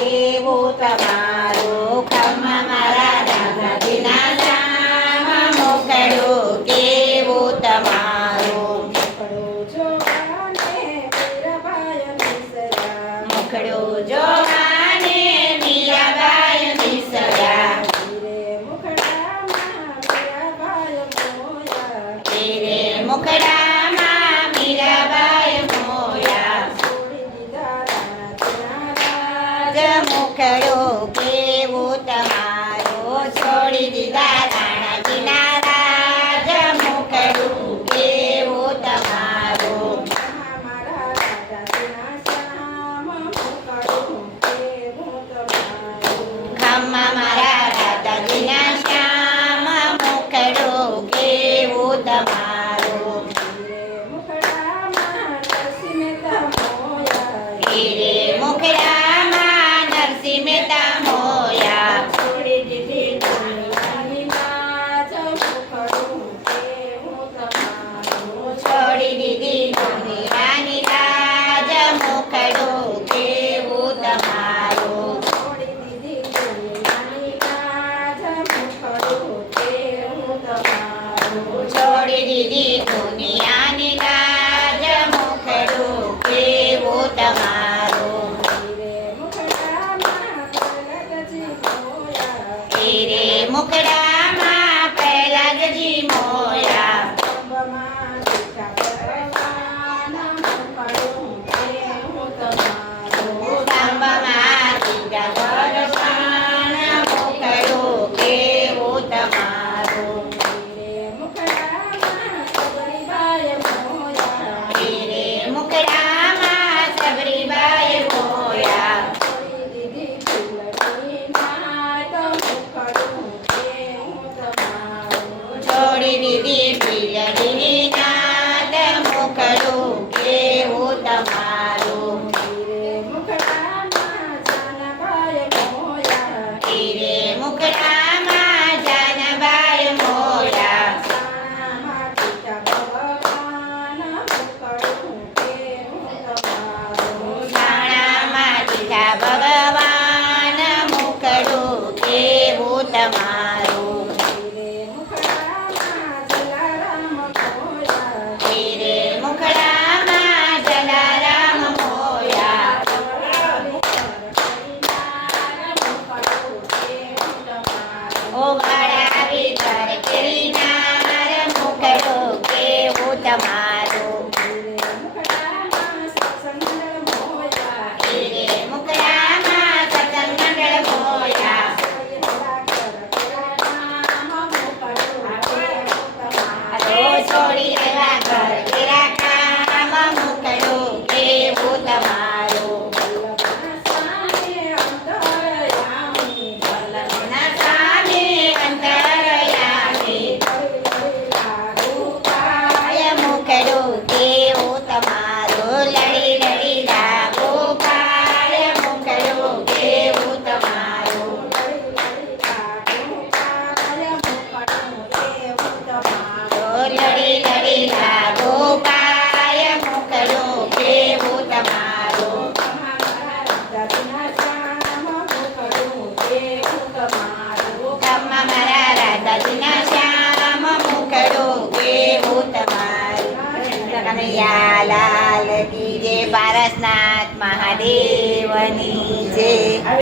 કેવું તમારું ખમ્મા મારા દાદાજીના શ્યામ મુખડું કેવું તમારું મુખડું જોવાને મીરાબાઈ મિસરા તેરે મુખડામાં મીરાબાઈ મોયા મુખડું કેવું તમારું છોડી દીધા રાણાજીના રાજ મુખડું કેવું તમારું ખમ્મા મારા રાધાજીના શ્યામ મુખડું કેવું તમારું હીરે મુખડામાં નરસિંહ મહેતા મોયા છોડી દીધી દુનિયાની લાજ મુખડું કેવું તમારું છોડી દીધી દુનિયાની લાજ મુખડું કેવું તમારું છોડી દીધી દુનિયાની લાજ મુખડું કેવું તમારું હીરે મુખડામાં પ્રહલાદજી મોયા સ્તંભમાં દીધા ભગવાન મુખડું કેવું તમારું હીરે મુખડામાં સબરીબાઈ મોયા છોડી દીધી પીલડીની નાદ મુખડું કેવું તમારું હીરે મુખડામાં જાનબાઈ મોયા શાણામાં દીધા ભગવાન મુખડું કેવું તમારું હીરે મુખડામાં જલારામ મોયા ઓવાળા વિતર કેરીનાર મુખડું કેવું તમારું હીરે મુખડામાં સત્સંગ મંડળ મોયા છોડી દેવા ઘર તેરા કામ મુખડું કેવું તમારું વલ્લભના સ્વામી અંતરયામી ગોપાય મુખડું કેવું તમારું લડી લડી લાગો પાય મુખડું કેવું તમારું લડી લડી લાગો પાય મુખડું કેવું તમારું ખમ્મા મારા રાધાજીના શ્યામ મુખડું કેવું તમારું કનૈયા લાલ કી જય પારસનાથ મહાદેવની જય